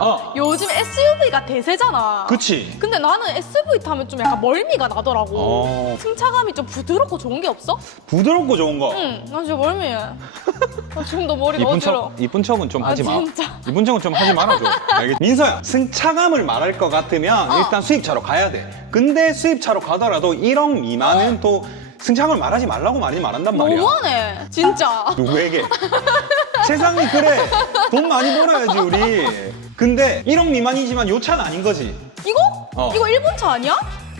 어. 요즘 SUV가 대세잖아. 그치? 근데 나는 SUV 타면 좀 약간 멀미가 나더라고. 어. 승차감이 좀 부드럽고 좋은 게 없어? 부드럽고 좋은 거. 응, 나 진짜 멀미해. 나 지금도 머리가 이쁜 어지러워. 척, 이쁜 척은 좀 아, 하지 마. 진짜. 이쁜 척은 좀 하지 말아줘. 알겠... 민서야, 승차감을 말할 것 같으면 어. 일단 수입차로 가야 돼. 근데 수입차로 가더라도 1억 미만은 또 승차감을 말하지 말라고 많이 말한단 말이야. 너무하네, 진짜. 누구에게? 세상이 그래. 돈 많이 벌어야지, 우리. 근데 1억 미만이지만 요 차는 아닌 거지. 이거? 어. 이거 일본 차 아니야?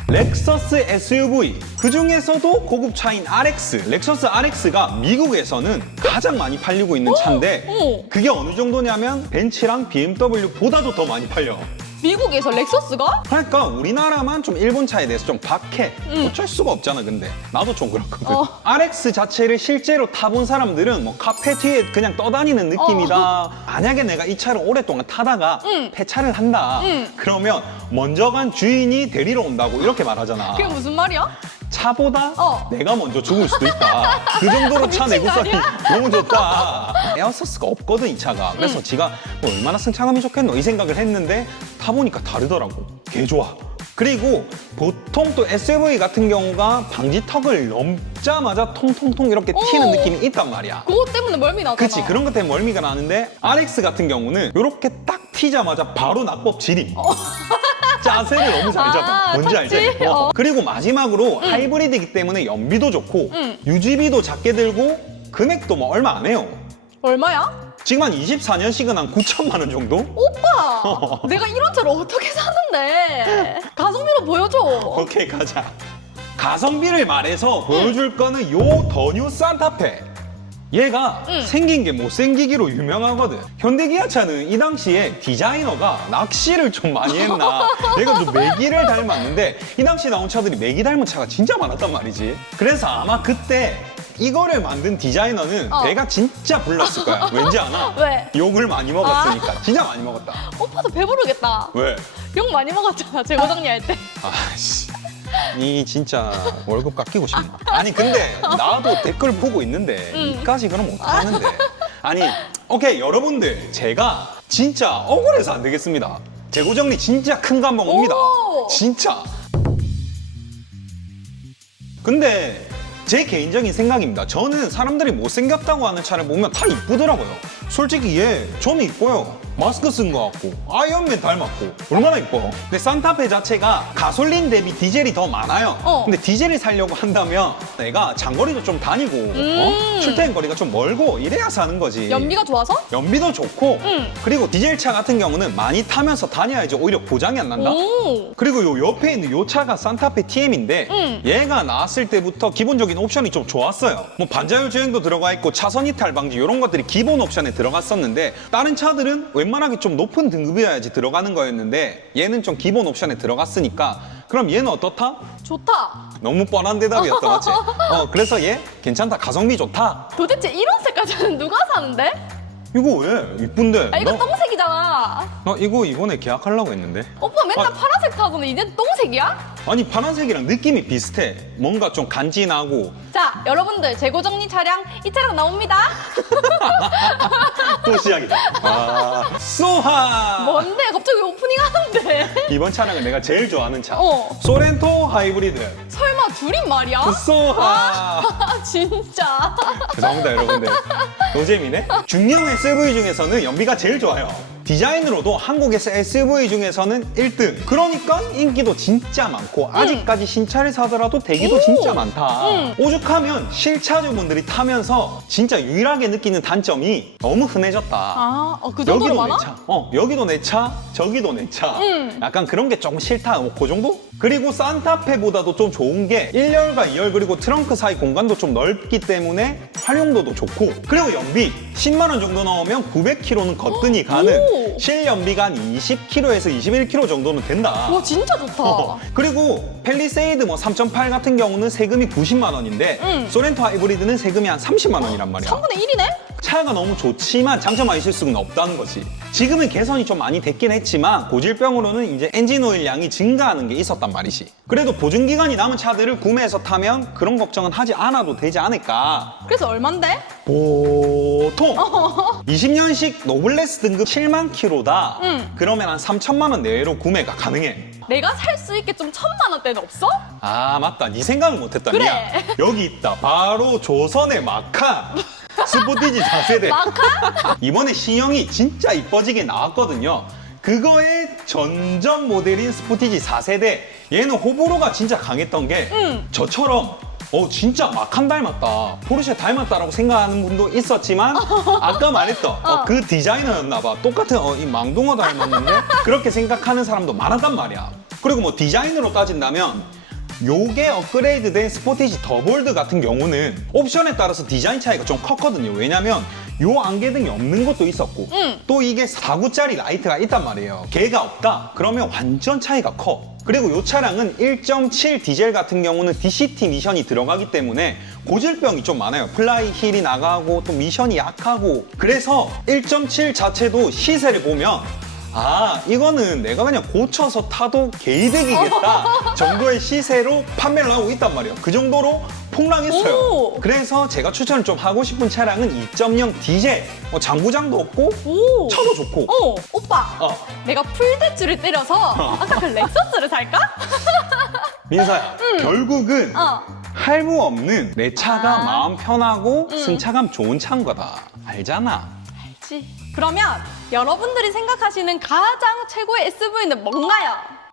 렉서스 SUV 그 중에서도 고급 차인 RX 렉서스 RX가 미국에서는 가장 많이 팔리고 있는 차인데 어. 그게 어느 정도냐면 벤츠랑 BMW보다도 더 많이 팔려 미국에서 렉서스가? 그러니까 우리나라만 좀 일본 차에 대해서 좀 박해 응. 어쩔 수가 없잖아 근데 나도 좀 그렇거든 어. RX 자체를 실제로 타본 사람들은 뭐 카페 뒤에 그냥 떠다니는 느낌이다 만약에 내가 이 차를 오랫동안 타다가 어. 응. 폐차를 한다 응. 그러면 먼저 간 주인이 데리러 온다고 이렇게 말하잖아 그게 무슨 말이야? 차보다 어. 내가 먼저 죽을 수도 있다. 그 정도로 차 내구성이? 너무 좋다. 에어서스가 없거든 이 차가. 그래서 지가 뭐 얼마나 승차감이 좋겠노 이 생각을 했는데 타보니까 다르더라고. 개 좋아. 그리고 보통 또 SUV 같은 경우가 방지턱을 넘자마자 통통통 이렇게 튀는 어. 느낌이 있단 말이야. 그거 때문에 멀미 나잖아. 그치 그런 것 때문에 멀미가 나는데 RX 같은 경우는 이렇게 딱 튀자마자 바로 낙법 지림 자세를 너무 잘 잡아 아, 뭔지? 알지? 어. 어. 그리고 마지막으로 하이브리드이기 때문에 연비도 좋고 응. 유지비도 작게 들고 금액도 뭐 얼마 안 해요 얼마야? 지금 한 24년씩은 한 9천만 원 정도? 오빠! 내가 이런 차를 어떻게 사는데? 가성비로 보여줘. 오케이 가자 가성비를 말해서 보여줄 거는 요 더뉴 산타페 얘가 응. 생긴 게 못생기기로 유명하거든 현대기아차는 이 당시에 디자이너가 낚시를 좀 많이 했나 얘가 좀 메기를 닮았는데 이 당시 나온 차들이 메기 닮은 차가 진짜 많았단 말이지 그래서 아마 그때 이거를 만든 디자이너는 어. 내가 진짜 불렀을 거야 왠지 아나? 왜? 욕을 많이 먹었으니까 진짜 많이 먹었다 오빠도 배부르겠다. 왜? 욕 많이 먹었잖아, 재고 정리할 때. 아씨. 이 진짜 월급 깎이고 싶네. 아니 근데 나도 댓글 보고 있는데 응. 이까지 그럼 못하는데. 아니 오케이 여러분들 제가 진짜 억울해서 안 되겠습니다. 재고 정리 진짜 큰거 한번 옵니다. 오. 진짜. 근데 제 개인적인 생각입니다. 저는 사람들이 못생겼다고 하는 차를 보면 다 이쁘더라고요. 솔직히 얘 저는 이뻐요. 마스크 쓴 거 같고 아이언맨 닮았고 얼마나 이뻐. 근데 산타페 자체가 가솔린 대비 디젤이 더 많아요. 어. 근데 디젤이 살려고 한다면 내가 장거리도 좀 다니고 어? 출퇴근 거리가 좀 멀고 이래야 사는 거지. 연비가 좋아서? 연비도 좋고 응. 그리고 디젤차 같은 경우는 많이 타면서 다녀야지 오히려 고장이 안 난다. 오. 그리고 요 옆에 있는 요 차가 산타페 TM인데 응. 얘가 나왔을 때부터 기본적인 옵션이 좀 좋았어요. 뭐 반자율 주행도 들어가 있고 차선 이탈 방지 이런 것들이 기본 옵션에 들어갔었는데 다른 차들은 웬만하게 좀 높은 등급이어야지 들어가는 거였는데 얘는 좀 기본 옵션에 들어갔으니까 그럼 얘는 어떻다? 좋다. 너무 뻔한 대답이었다 맞지? 어 그래서 얘 괜찮다 가성비 좋다. 도대체 이런 색깔차는 누가 사는데? 이거 왜 이쁜데? 아, 이거 나, 똥색이잖아. 나 이거 이번에 계약하려고 했는데. 오빠 맨날 아. 파란색 타고는 이제 똥색이야? 아니 파란색이랑 느낌이 비슷해. 뭔가 좀 간지나고 자, 여러분들 재고 정리 차량 이 차량 나옵니다. 또 시작이다. 아, 소하. 뭔데 갑자기 오프닝 하는데? 이번 차량은 내가 제일 좋아하는 차. 어. 소렌토 하이브리드. 설마 둘인 말이야? 소하. 아, 진짜. 죄송합니다 여러분들. 노잼이네. 중형 SUV 중에서는 연비가 제일 좋아요. 디자인으로도 한국에서 SUV 중에서는 1등. 그러니까 인기도 진짜 많고 아직까지 신차를 사더라도 대기도 오. 진짜 많다. 응. 오죽하면 실차주분들이 타면서 진짜 유일하게 느끼는 단점이 너무 흔해졌다. 아, 어, 그 정도로 여기도 많아? 내 차, 어, 여기도 내 차, 저기도 내 차. 응. 약간 그런 게 조금 싫다. 뭐, 그 정도? 그리고 산타페보다도 좀 좋은 게 1열과 2열 그리고 트렁크 사이 공간도 좀 넓기 때문에 활용도도 좋고 그리고 연비 10만 원 정도 넣으면 900km는 거뜬히 가는 오. 실연비가 한 20km에서 21km 정도는 된다. 와, 진짜 좋다. 어, 그리고 펠리세이드 뭐 3.8 같은 경우는 세금이 90만 원인데 응. 소렌토 하이브리드는 세금이 한 30만 원이란 말이야. 3분의 1이네? 차가 너무 좋지만 장점만 있을 수는 없다는 거지. 지금은 개선이 좀 많이 됐긴 했지만 고질병으로는 이제 엔진 오일 양이 증가하는 게 있었단 말이지. 그래도 보증 기간이 남은 차들을 구매해서 타면 그런 걱정은 하지 않아도 되지 않을까. 그래서 얼만데? 보통 20년식 노블레스 등급 7만 킬로다. 응. 그러면 한 3천만 원 내외로 구매가 가능해. 내가 살 수 있게 좀 천만 원대는 없어? 아 맞다 네 생각을 못했다 그래. 미안 여기 있다 바로 조선의 마카 스포티지 4세대 마카? 이번에 신형이 진짜 이뻐지게 나왔거든요. 그거의 전전 모델인 스포티지 4세대 얘는 호불호가 진짜 강했던 게 응. 저처럼 어 진짜 마칸 닮았다 포르쉐 닮았다라고 생각하는 분도 있었지만 아까 말했던 어, 그 디자이너였나 봐. 똑같은 어, 이 망둥어 닮았는데 그렇게 생각하는 사람도 많았단 말이야. 그리고 뭐 디자인으로 따진다면 요게 업그레이드된 스포티지 더볼드 같은 경우는 옵션에 따라서 디자인 차이가 좀 컸거든요. 왜냐면 요 안개등이 없는 것도 있었고 응. 또 이게 4구짜리 라이트가 있단 말이에요. 걔가 없다. 그러면 완전 차이가 커. 그리고 이 차량은 1.7 디젤 같은 경우는 DCT 미션이 들어가기 때문에 고질병이 좀 많아요. 플라이 힐이 나가고 또 미션이 약하고. 그래서 1.7 자체도 시세를 보면 아 이거는 내가 그냥 고쳐서 타도 개이득이겠다 정도의 시세로 판매를 하고 있단 말이에요 그 정도로 폭락했어요 오. 그래서 제가 추천을 좀 하고 싶은 차량은 2.0 디젤 뭐 장부장도 없고 오. 차도 좋고 어, 오빠. 어. 내가 풀대출을 때려서 아까 그 렉서스를 살까? 민서야 결국은 어. 할무 없는 내 차가 아. 마음 편하고 응. 승차감 좋은 차인 거다 알잖아 알지. 그러면 여러분들이 생각하시는 가장 최고의 SUV는 뭔가요?